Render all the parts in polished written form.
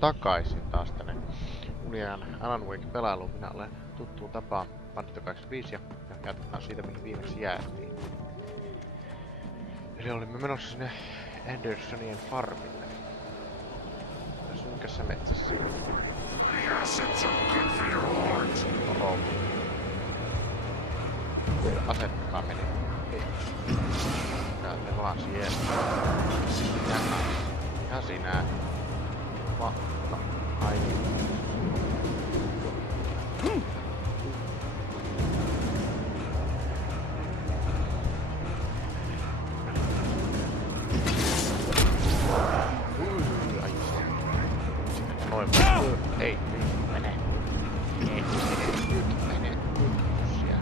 takaisin taas tänne Uniaikan Alan Wake -pelailuun. Minä olen tuttuun tapaan Banditto 85 ja jatketaan siitä, mihin viimeksi jäätiin. Eli olimme menossa sinne Andersonien farmille. Synkässä metsässä. Oho. Asetkaa meni. Ei. Näytte vaan siellä. Ja sinä. Vakka. Ai niin. Noin. Ei. Mene. Ei. Nyt mene. Nyt siellä.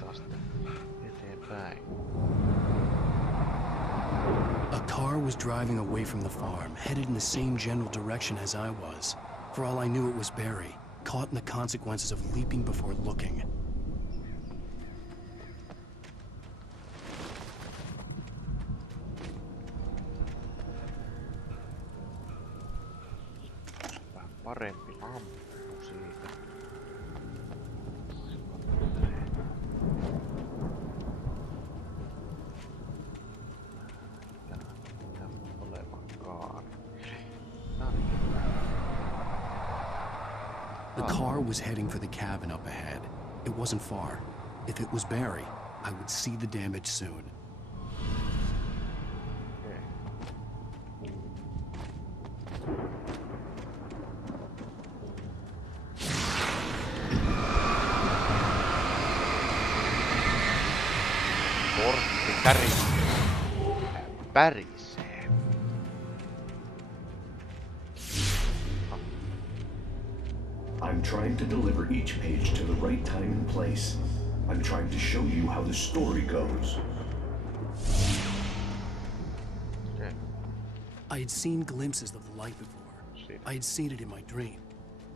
Taas eteenpäin. A car was driving away from the farm, headed in the same general direction as I was. For all I knew, it was Barry, caught in the consequences of leaping before looking. Parempi lamppu siitä. Ja mitä olevankaan. The car was heading for the cabin up ahead. It wasn't far. If it was Barry, I would see the damage soon. Pärisee. I'm trying to deliver each page to the right time and place. I'm trying to show you how the story goes. Okay. I had seen glimpses of the light before. I had seen it in my dream.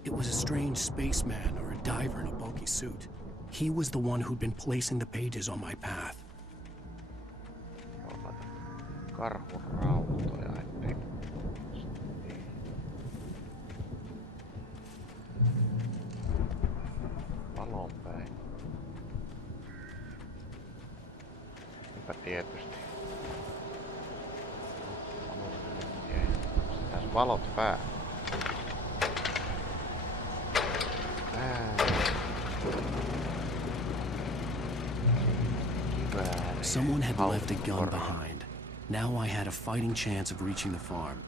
It was a strange spaceman or a diver in a bulky suit. He was the one who'd been placing the pages on my path. Karhurautoja, ettei. Valon päin. Niinpä tietysti. Tässä valot päällä. Someone had left a gun behind. Now I had a fighting chance of reaching the farm.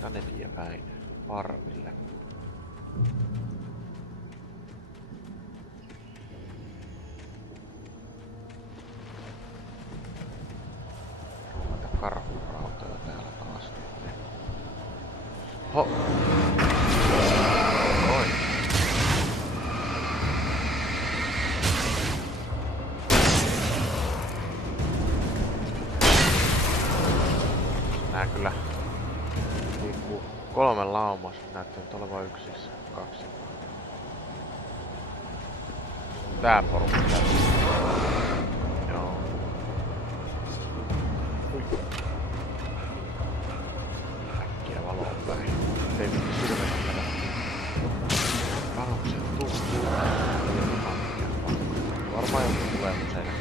Tänne päin farmille. Karhurautoja täällä taas. Ho! Oi! Nää kyllä liikkuu 3 laumassa. Näyttää nyt olevan yksissä. 2. Tää porukka. Joo. Ui. Äkkiä valoa päin. Ei vittu silmätä tätä. Varokset tuntuu. Varmaan joku tulee mun selän.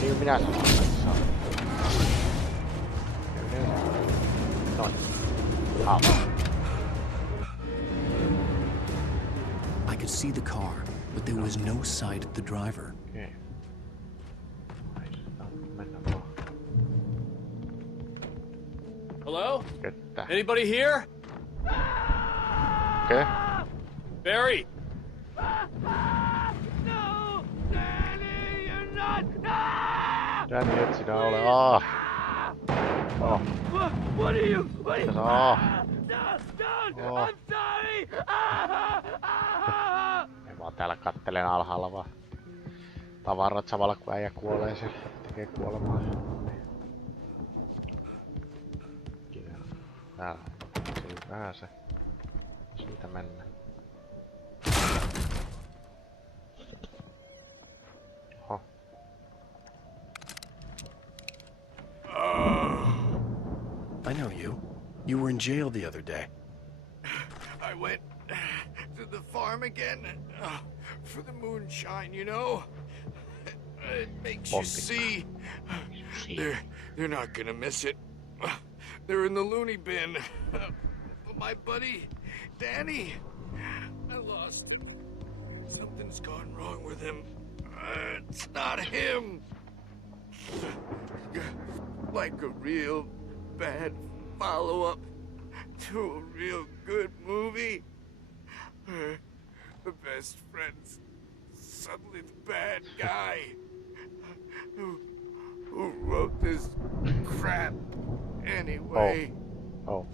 Niin minä sanon, että saa. Noin. I could see the car, but there was no sight of the driver. Okay. Hello? Kettä. Anybody here? Okay. Barry! No! Danny, you're not! Danny, et sinä ole. Oh. What are you? What are you? Don't! Oh. I'm sorry! Mä vaan täällä kattelen alhaalla vaan tavarat samalla kun äijä kuolee siellä. Tekee kuolemaa. Täällä. pääse. Siitä mennään. Oho. I know you. You were in jail the other day. I went to the farm again for the moonshine, you know? It makes you see. They're not gonna miss it. They're in the loony bin. But my buddy, Danny, I lost. Something's gone wrong with him. It's not him. Like a real bad follow-up to a real good movie. The best friend's suddenly the bad guy. Who wrote this crap anyway? Oh.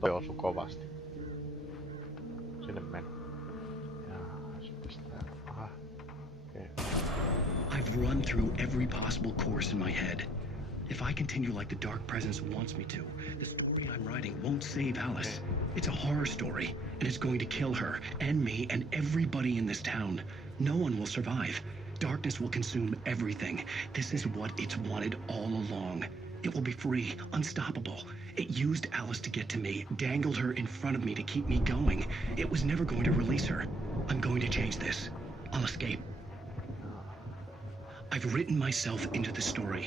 Toi osu kovasti. Sinne meni. Aha. Okay. I've run through every possible course in my head. If I continue like the Dark Presence wants me to, the story I'm writing won't save Alice. It's a horror story, and it's going to kill her, and me, and everybody in this town. No one will survive. Darkness will consume everything. This is what it's wanted all along. It will be free, unstoppable. It used Alice to get to me, dangled her in front of me to keep me going. It was never going to release her. I'm going to change this. I'll escape. I've written myself into the story.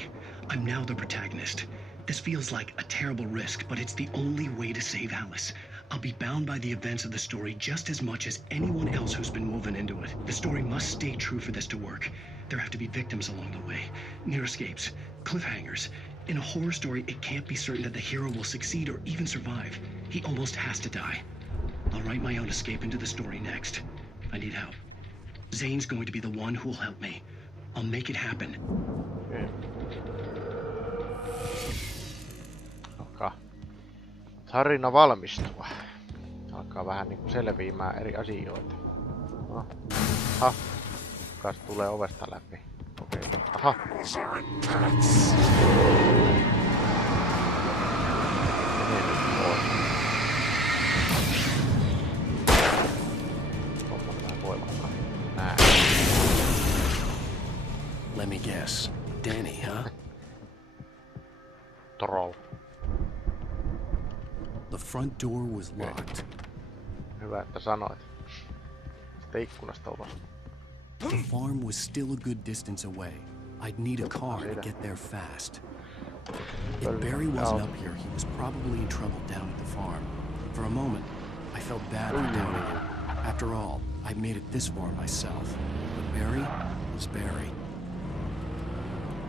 I'm now the protagonist. This feels like a terrible risk, but it's the only way to save Alice. I'll be bound by the events of the story just as much as anyone else who's been woven into it. The story must stay true for this to work. There have to be victims along the way, near escapes, cliffhangers. In a horror story, it can't be certain that the hero will succeed or even survive. He almost has to die. I'll write my own escape into the story next. I need help. Zane's going to be the one who'll help me. I'll make it happen. Okay. Alkaa tarina valmistua. Alkaa vähän niinku selviämään eri asioita. No. Aha. Kukas tulee ovesta läpi? Okei. Okay. Aha. Let me guess. Danny, huh? Troll. The front door was locked. Hyvä, että sanoit. Sitten ikkunasta ulos. The farm was still a good distance away. I'd need a car to get there fast. If Barry wasn't up here, he was probably in trouble down at the farm. For a moment, I felt bad for doubting him. After all, I made it this far myself. But Barry was Barry.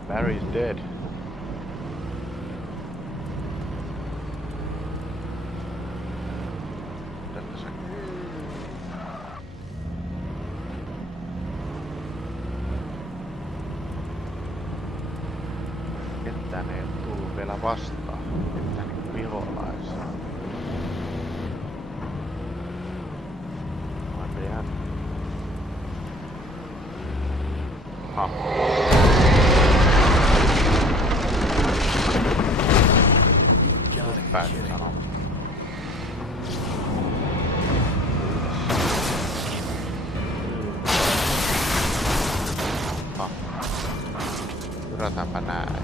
Barry's dead. Ketään ei ole tullut vielä vastaan. Ketään niinku viholaisia. Aivan jäänyt. Aha. Pääsin sanomaan. Yrätäänpä näin.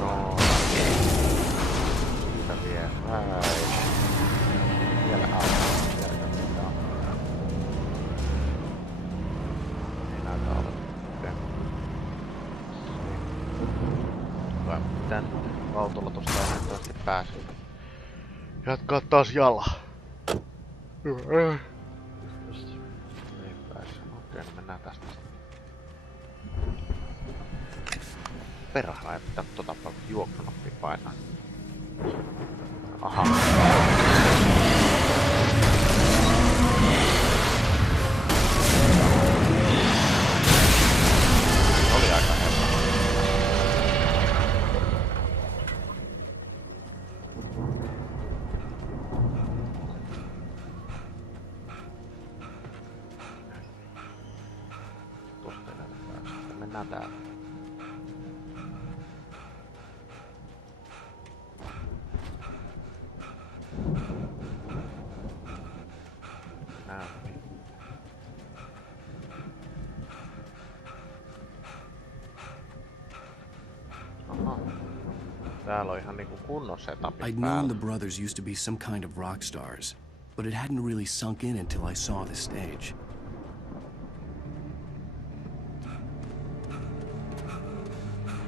No. Siitä vie näin. Vielä auto. Vielä mitään. Ei näytä olevan. Tän autolla tosta näyttävästi pääsee. Jatkaa taas jalla. Ei pääse. Okei, no mennään tästä. Perhana ei pitää juoksunappia painaa. Aha. Oli aika helppo. Mennään täällä. Näin. Aha. Täällä on ihan niinku kunnon setupit I'd known the brothers used to be some kind of rock stars, but it hadn't really sunk in until I saw the stage.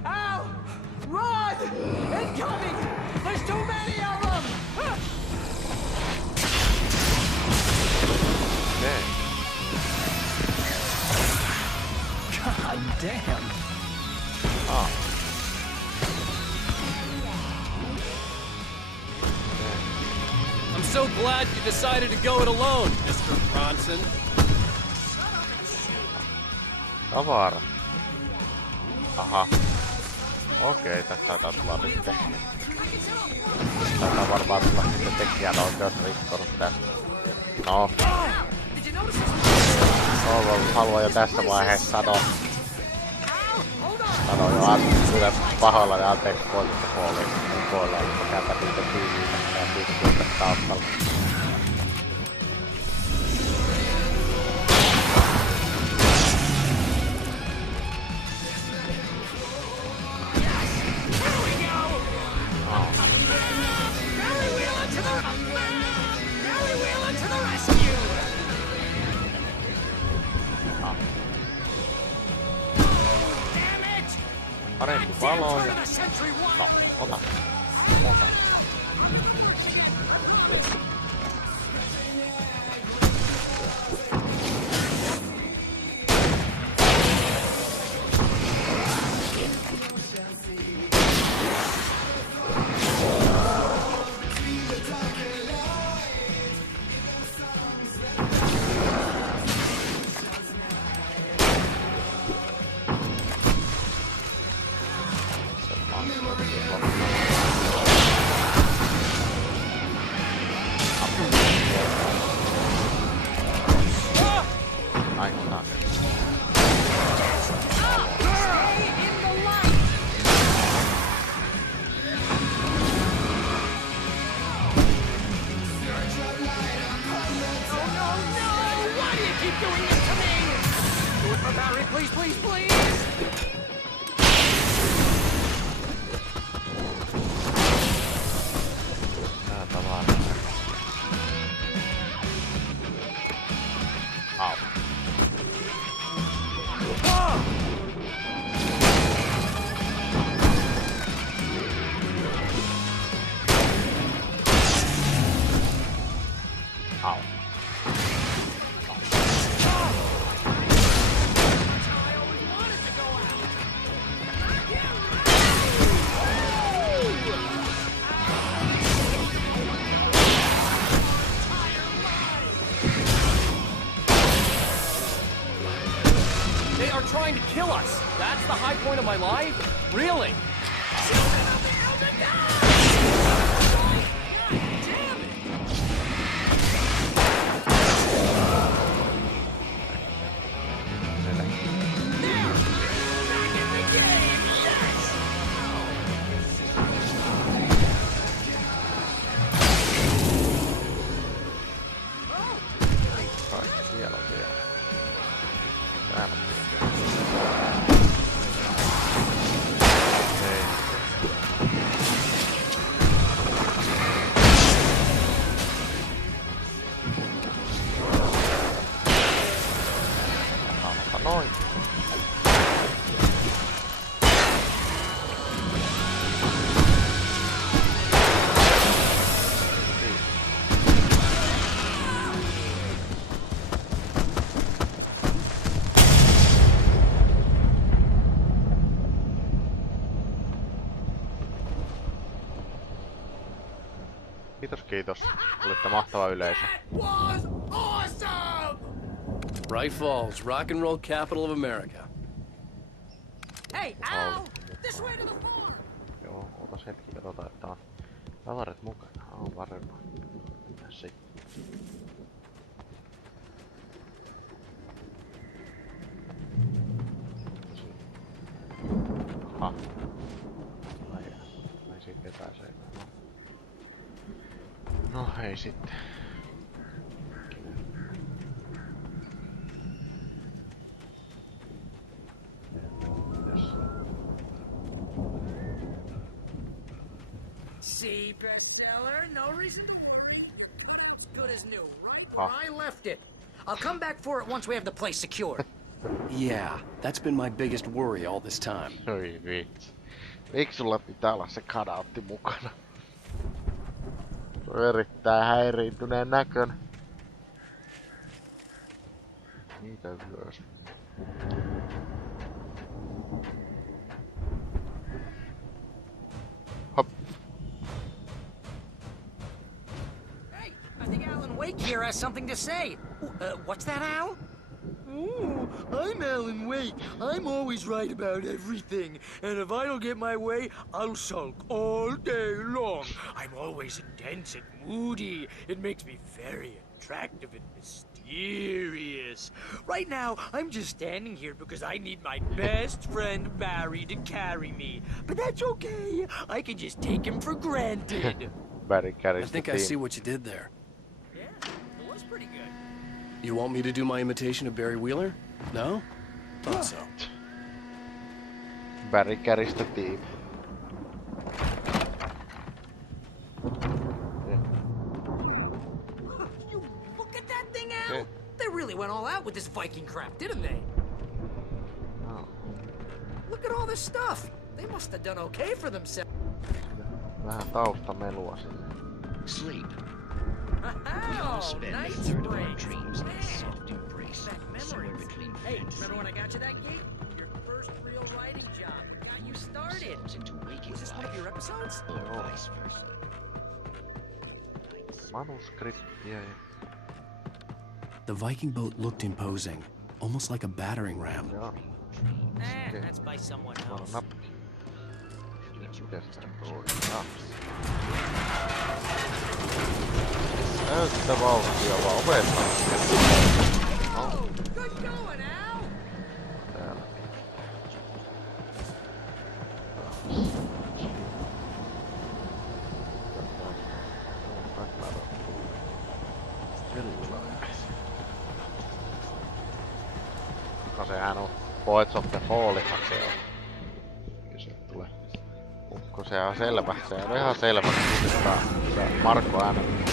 Ow! Run! Incoming! There's too many of them! Okay. God damn! Ah. I'm so glad you decided to go it alone, Mr. Bronson. Tavara. Aha. Okei, tässä taitaa tulla nyt. Taitaa varmaan tulla sitten tekijän oikeus rikkonut tästä. No. Haluan jo tässä vaiheessa sanoa. Sano jo kyllä pahoilla ja anteeksi puolista puolella, mutta käytä niitä tiiviitä ja pystyy taustalla. Parempi valoa ja... No, ota. Trying to kill us. That's the high point of my life? Really? Kiitos. Olitte mahtava yleisö. Bright Falls, rock and roll capital of America. Hey, ow! This way to the farm! Joo, ootas hetki, katsotaan, että on tavarat mukana. On varmaan. Mennään sitten. Aha. Ai sitten pääsee. No hei sitten. see, bestseller. No reason to worry. It's good as new, right where I left it. I'll come back for it once we have the place secured. Yeah, that's been my biggest worry all this time. Oi vitsi. Miksi sulla pitää olla se kadautti mukana? Se on erittäin häiriintyneen näköinen. Mitä ylös? Hop. Hey, I think Alan Wake here has something to say. What's that, Al? Oh, I'm Alan Wake. I'm always right about everything. And if I don't get my way, I'll sulk all day long. I'm always intense and moody. It makes me very attractive and mysterious. Right now, I'm just standing here because I need my best friend Barry to carry me. But that's okay. I can just take him for granted. Barry I think I see what you did there. Yeah, it was pretty good. You want me to do my imitation of Barry Wheeler? No? Thought so. Barry käristettiin. You look at that thing, Al. They really went all out with this Viking crap, didn't they? Oh. Look at all this stuff. They must have done okay for themselves. Vähän taustamelua sinne. Sleep. We all spend a third of our dreams in a soft embrace, somewhere between Hey, fantasy remember when I got you that gig? Your first real writing job. Now you started. ourselves into waking Was this one of your episodes? or vice versa. Manuskriptia ja... The Viking boat looked imposing, almost like a battering ram. Joo. That's by someone Tuolla else. nappi. Mitäs tää roolaa? Täyttä vauhtia vaan opettaa. Oh, good going, Al. Täällä. No sehän on Poets of the Fallihan se on. Kyllä se tulee. Ukko se on selvä. Se on ihan selvä. Se Marko äänet.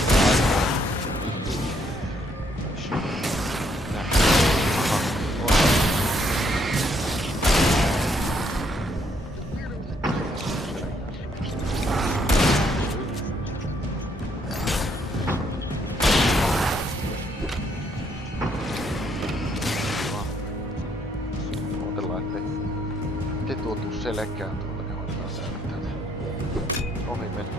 Selekään tuolta, niin hoidetaan täältä. Ohi mennä.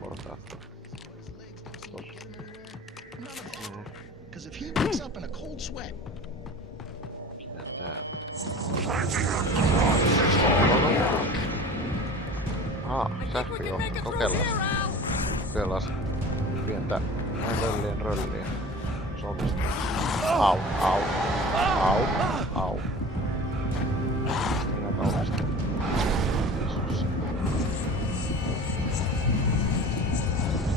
Portaat. Because if he wakes up in a cold sweat, Mitä täällä? Sähkö on. Kokeillaan. Pientä rölliä. Somista. Au. Minä taustin. Jeesus.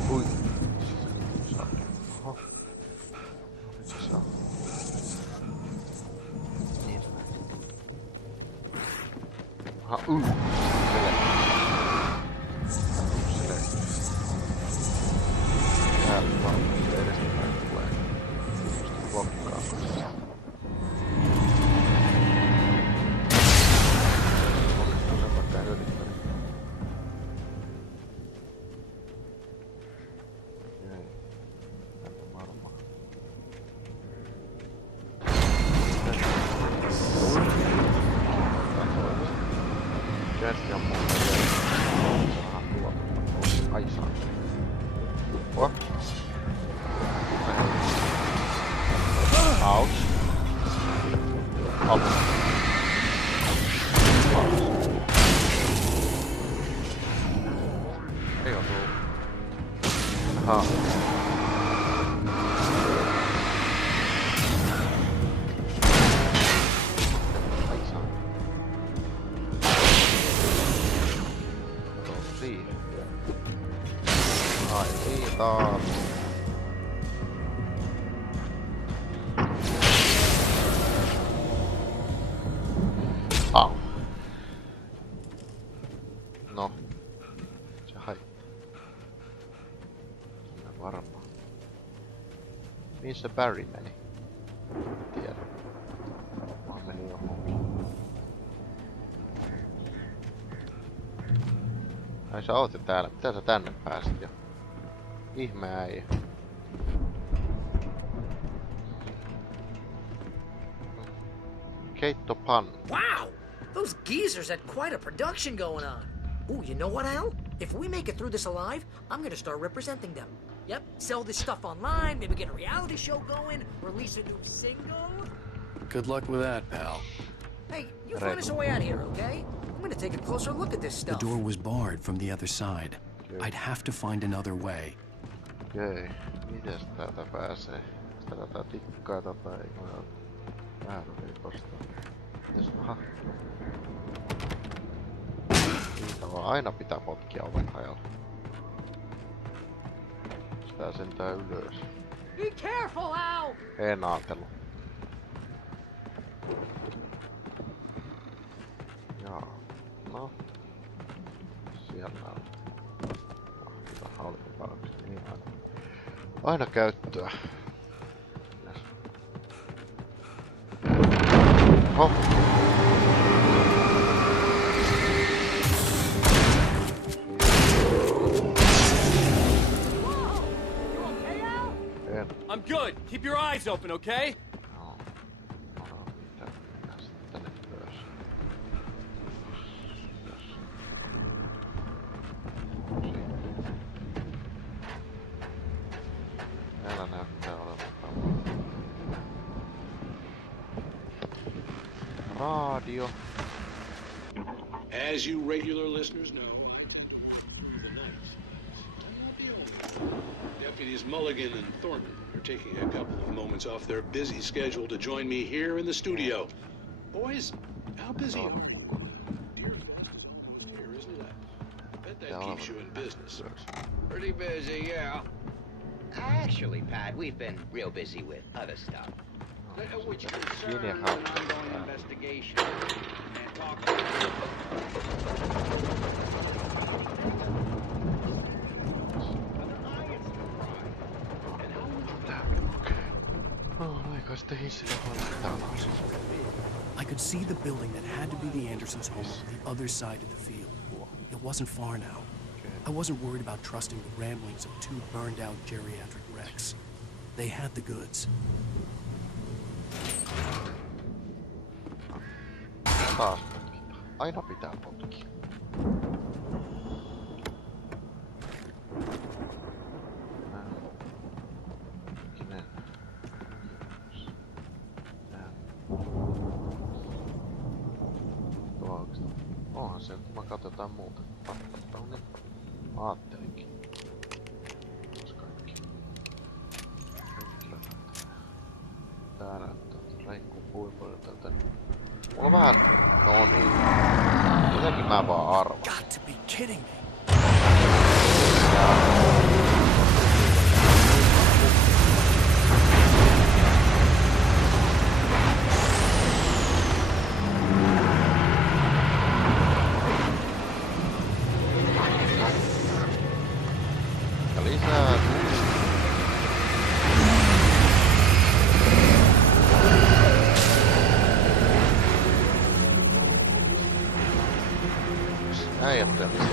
Ui. Oho. Mitä se on? Aha, Täällä varmasti edespäin tulee blokkaa. Onko se vaikka yrittänyt? Jäi. Tänne varmaan. Jätkä on muuta vielä. Saadaan tuolta. Ai saa. What? Ouch. Up. Ei oo tuu. Aha. Ai saa. Kato siihen. Ai niin taas. No. Se haittaa. Mä varmaan. Mihin se Barry meni? En tiedä. Varmaan meni johonkin. Ai sä oot jo täällä. Mitä sä tänne pääsit jo? Ihme äijä. Keittopannu. Wow! Those geezers had quite a production going on. Ooh, you know what, Al? If we make it through this alive, I'm gonna start representing them. Yep, sell this stuff online, maybe get a reality show going, release a new single. Good luck with that, pal. Hey, you find us a way out of here, okay? I'm gonna take a closer look at this stuff. The door was barred from the other side. Okay. I'd have to find another way. Okei, mites täältä pääsee? Sitä tätä tikkaa tätä ei voi vähän rikosta. Mites aha? Niitä vaan aina pitää potkia oven hajalla. Sitä sentään ylös. Be careful, Al! En aatellut. Jaa, no. Siellä on. Hyvä hallintapaukset, niin aina käyttöä. Oho. I'm good. Keep your eyes open, okay? Radio. As you regular listeners know, the night. I'm not the only one. Deputies Mulligan and Thornton are taking a couple of moments off their busy schedule to join me here in the studio. Boys, how busy are you? Dear Ghost here, isn't it? I bet that keeps you in business. Pretty busy, yeah. Actually, Pat, we've been real busy with other stuff. Which concerns an ongoing investigation. And talk I could see the building that had to be the Andersons' home on the other side of the field. It wasn't far now. I wasn't worried about trusting the ramblings of two burned-out geriatric wrecks. They had the goods. Taas aina pitää potkia. Onhan se, kun mä katson jotain muuta. Pattattaa, niin aattelinkin. Ois kaikki. Tää näyttää, että reikkuu puipoilta tältä. Mulla on vähän... No niin. Jotenkin mä vaan arvaan. Got to be kidding me. Ja lisää... Äijättelisi.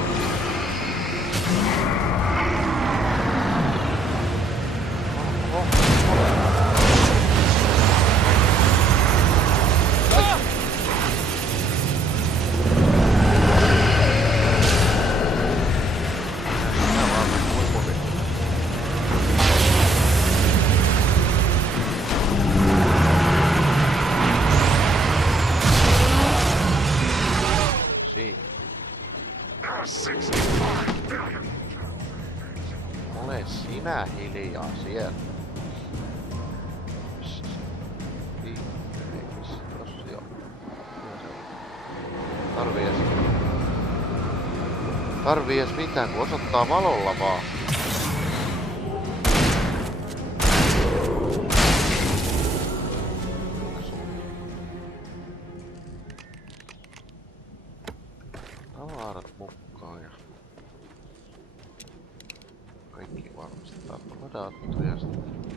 Ole sinä hiljaa siellä. Tossa joo. Tarvii edes mitään, kun osoittaa valolla vaan. Tavarat mukaan ja kaikki varmasti ladattu ja sitten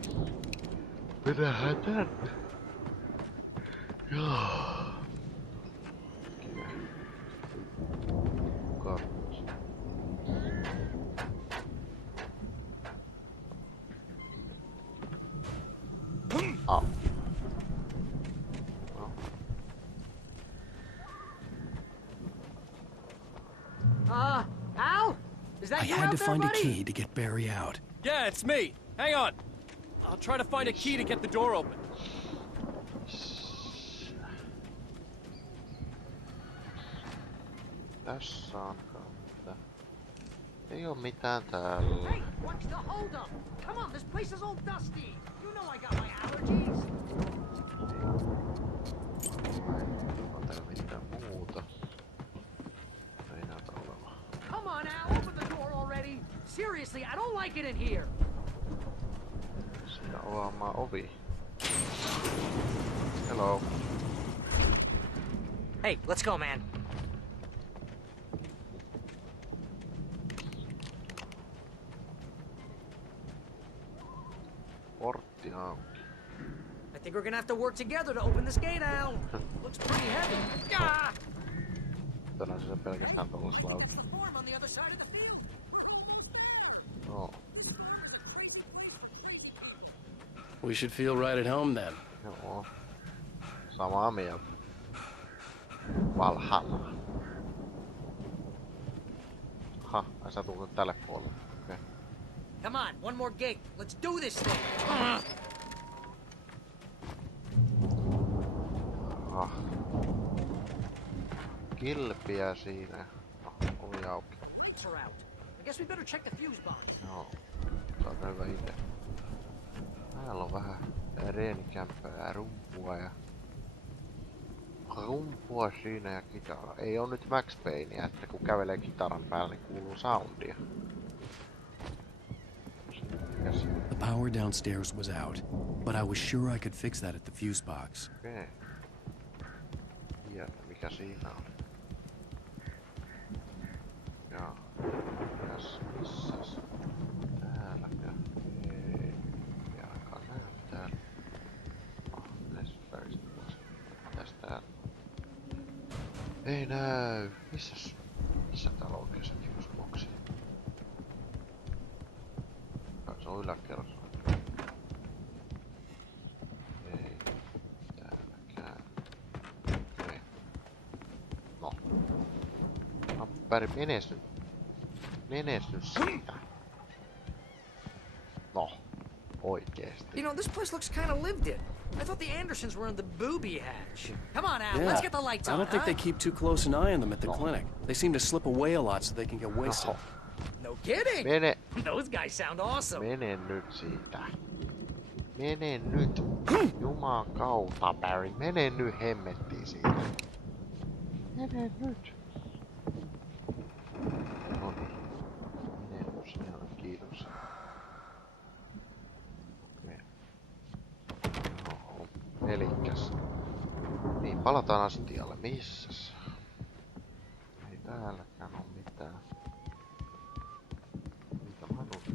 mennään tänne. Joo. Katsos. Au. Al? Is that I you had out to there, find a buddy? key to get Barry out. Yeah, it's me. Hang on. I'll try to find a key to get the door open. Tässä on kautta. Ei oo mitään täällä. Hey, watch the holdup. Come on, this place is all dusty. You know I got my allergies. Ei mitään muuta. Ei näytä olevan. Come on, Al, open the door already. Seriously, I don't like it in here. Siinä avaamaan ovi. Hello. Hey, let's go, man. Portti auki. I think we're gonna have to work together to open this gate, Al. Looks pretty heavy. Ah! Tänään se pelkästään tollas lauta. It's the farm on the other side of the field. No. We should feel right at home then. Joo. Samaa mieltä. Valhalla. Ha, ai sä tulet tälle puolelle. Okei. Okay. Come on, one more gate. Let's do this thing. Ah. Kilpiä siinä. No, ovi auki. Lights are out. I guess we better check the fuse box. Joo. Tää on hyvä idea. Täällä on vähän reenikämpää, rumpua ja... Rumpua siinä ja kitara. Ei oo nyt Max Paynea, että kun kävelee kitaran päällä, niin kuuluu soundia. The power downstairs was out, but I was sure I could fix that at the fuse box. Okei. Tiedä, mikä siinä on. Jaa. Missäs? Täälläkö? Ei. Ei ainakaan näy täällä. Oh, näissä värissä tuossa. Mitäs täällä? Ei näy. Missä täällä on oikein se fuseboxi? Se on yläkerrassa. Ei. Täälläkään. Okei. No. Päri menesty. Menesty siitä. No. Oikeesti. You know, this place looks kind of lived in. I thought the Andersons were in the booby hatch. Come on, Al, let's get the lights on, I don't think they keep too close an eye on them at the clinic. They seem to slip away a lot so they can get wasted. No kidding! Mene. Those guys sound awesome. Mene nyt siitä. Mene nyt. Juman kautta, Barry. Mene nyt hemmettiin siitä. Mene nyt. Noniin. Mene nyt sinne. Kiitos. Okei. No, elikkäs. Niin, palataan astialle. Missäs? Ei täälläkään oo mitään. Mitä mä nyt?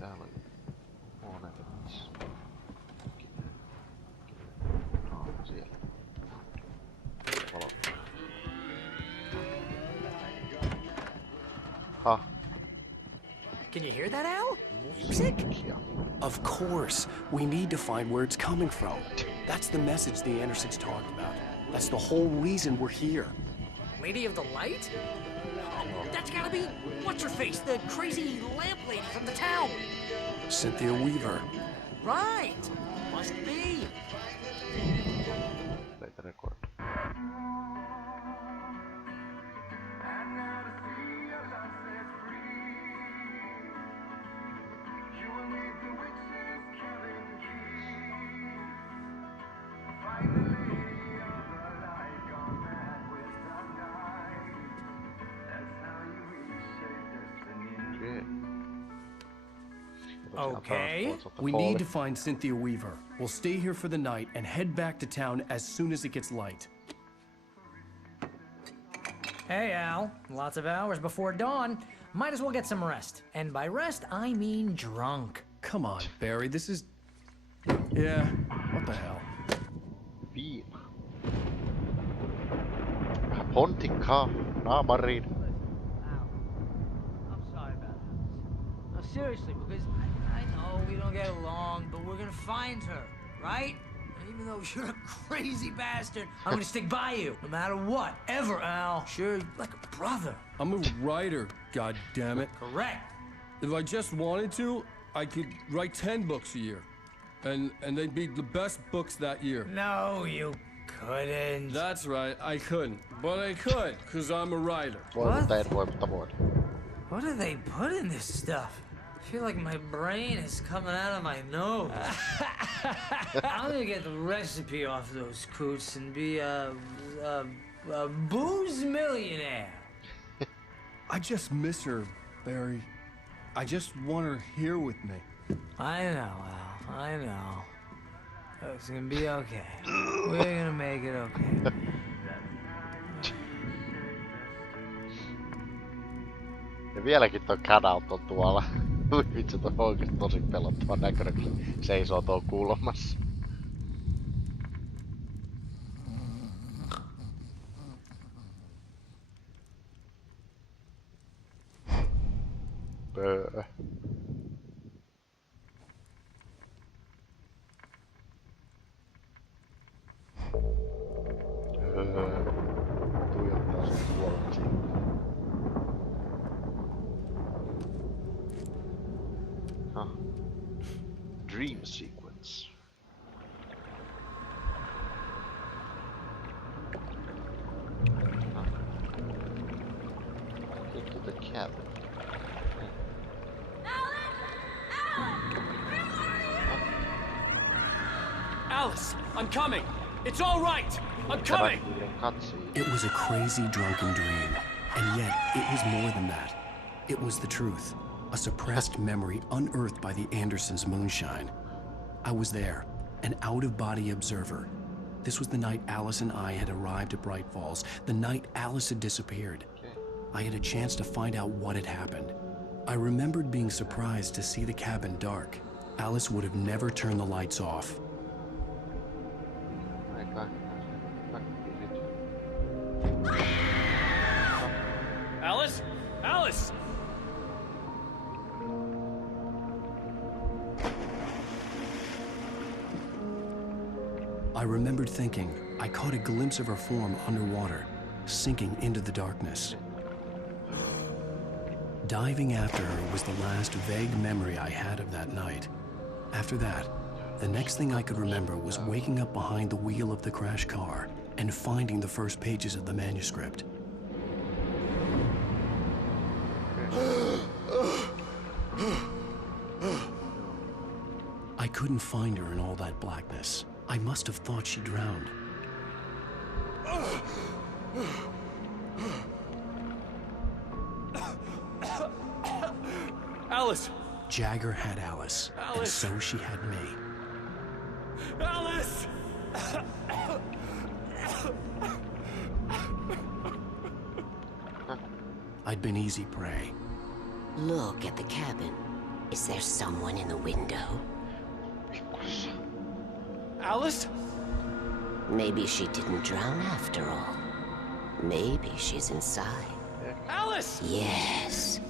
Täällä on huoneet missä. No, siellä. Valot. Ha. Can you hear that, Al? Music? Of course. We need to find where it's coming from. That's the message the Andersons talked about. That's the whole reason we're here. Lady of the Light? Oh, that's gotta be... What's-her-face? The crazy lamp lady from the town. Cynthia Weaver. Right. Must be. Play the record. Okay. We need to find Cynthia Weaver. We'll stay here for the night and head back to town as soon as it gets light. Hey, Al. Lots of hours before dawn. Might as well get some rest. And by rest, I mean drunk. Come on, Barry, this is... Yeah, what the hell? Viina. Vähän pontikkarokkareiden. I'm sorry about this. No, seriously, because I know we don't get along, but we're gonna find her, right? And even though you're a crazy bastard, I'm gonna stick by you, no matter what, ever, Al. Sure, like a brother. I'm a writer, goddammit. Correct. If I just wanted to, I could write 10 books a year. And they'd be the best books that year. No, you couldn't. That's right, I couldn't. But I could, because I'm a writer. What? What do they put in this stuff? I feel like my brain is coming out of my nose. I'm gonna get the recipe off those coots and be a booze millionaire. I just miss her, Barry. I just want her here with me. I know, Al. I know. It's gonna be okay. We're gonna make it okay. Ja vieläkin toi cutout on tuolla. Vitsi, toi on oikeesti tosi pelottavan näköinen, kun seisoo tuon kulmassa. Pöö. Tuijottaa sen kuolema siinä. Dream sequence. Get to the cabin. Alice, I'm coming. It's all right. I'm coming. It was a crazy drunken dream, and yet it was more than that. It was the truth. A suppressed memory unearthed by the Andersons' moonshine. I was there, an out-of-body observer. This was the night Alice and I had arrived at Bright Falls, the night Alice had disappeared. I had a chance to find out what had happened. I remembered being surprised to see the cabin dark. Alice would have never turned the lights off. Alice? Alice! I remembered thinking I caught a glimpse of her form underwater, sinking into the darkness. Diving after her was the last vague memory I had of that night. After that, the next thing I could remember was waking up behind the wheel of the crash car and finding the first pages of the manuscript. I couldn't find her in all that blackness. I must have thought she drowned. Alice! Jagger had Alice, and Alice. so she had me. Alice! I'd been easy prey. Look at the cabin. Is there someone in the window? Alice? Maybe she didn't drown after all. Maybe she's inside. Alice! Yes.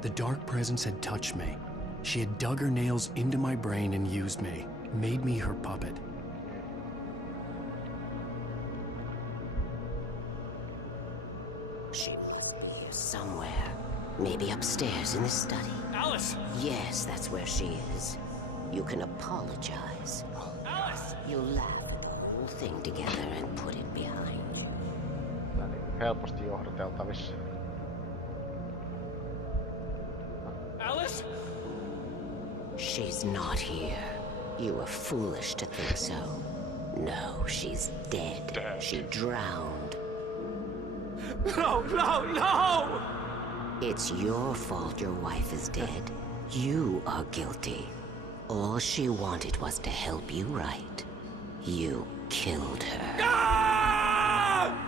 The dark presence had touched me. She had dug her nails into my brain and used me, made me her puppet. She must be here somewhere. Maybe upstairs in the study. Alice! Yes, that's where she is. You can apologize. Alice! You'll laugh at the whole thing together and put it behind you. Tää on helposti johdateltavissa. Alice? She's not here. You were foolish to think so. No, she's dead. She drowned. No, no, no! It's your fault your wife is dead. You are guilty. All she wanted was to help you right. You killed her.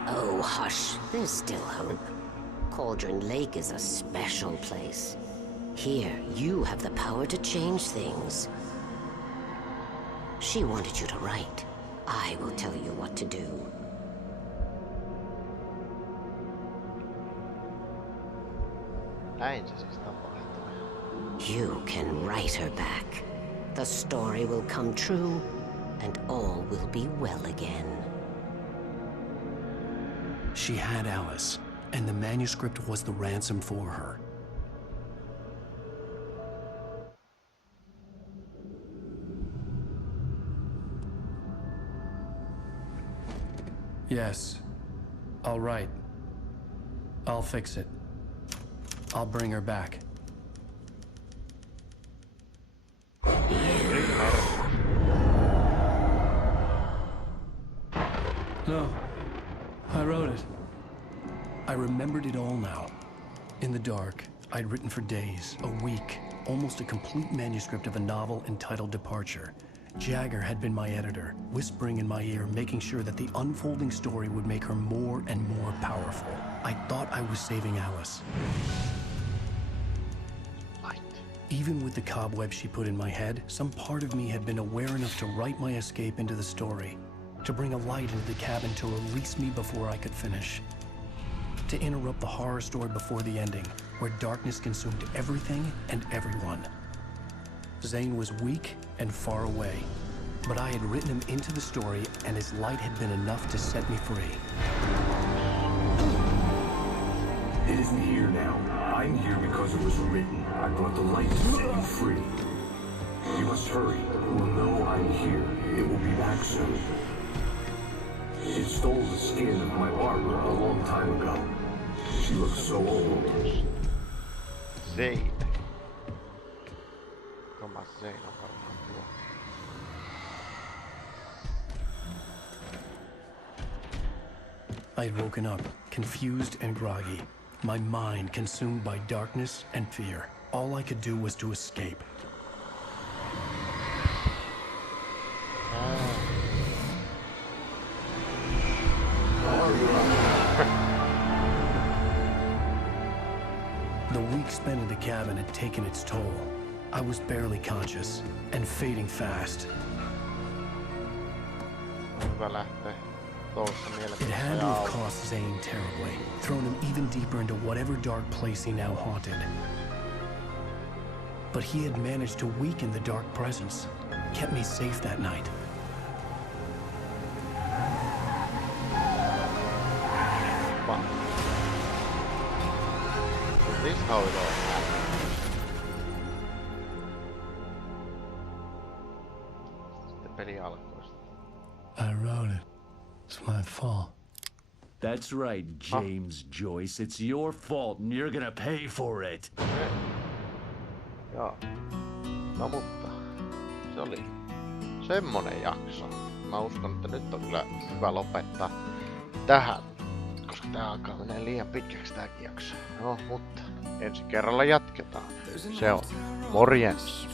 Oh, hush. There's still hope. Cauldron Lake is a special place. Here, you have the power to change things. She wanted you to write. I will tell you what to do. Näin se siis tapahtui. You can write her back. The story will come true, and all will be well again. She had Alice, and the manuscript was the ransom for her. Yes, I'll write. I'll fix it. I'll bring her back. No, I wrote it. I remembered it all now. In the dark, I'd written for days, a week, almost a complete manuscript of a novel entitled Departure. Jagger had been my editor, whispering in my ear, making sure that the unfolding story would make her more and more powerful. I thought I was saving Alice. Even with the cobweb she put in my head, some part of me had been aware enough to write my escape into the story, to bring a light into the cabin to release me before I could finish, to interrupt the horror story before the ending, where darkness consumed everything and everyone. Zane was weak and far away, but I had written him into the story, and his light had been enough to set me free. It isn't here now. I'm here because it was written. I brought the light to set you free. You must hurry. It will know I'm here. It will be back soon. It stole the skin of my barber a long time ago. She looks so old. Zane. Thomas Zane on varmaan tuo. I had woken up, confused and groggy, my mind consumed by darkness and fear. All I could do was to escape. The week spent in the cabin had taken its toll. I was barely conscious and fading fast. Hyvä lähteä tuossa mielessä. It had to have cost Zane terribly, thrown him even deeper into whatever dark place he now haunted. But he had managed to weaken the dark presence, kept me safe that night. Wow. Is this how it all happened? Sitten peli alkoi. I wrote it. It's my fault. That's right, James Joyce. It's your fault and you're gonna pay for it. Joo. No mutta se oli semmonen jakso. Mä uskon, että nyt on kyllä hyvä lopettaa tähän, koska tää alkaa menee liian pitkäksi tääkin jakso. No mutta ensi kerralla jatketaan. Se on morjens!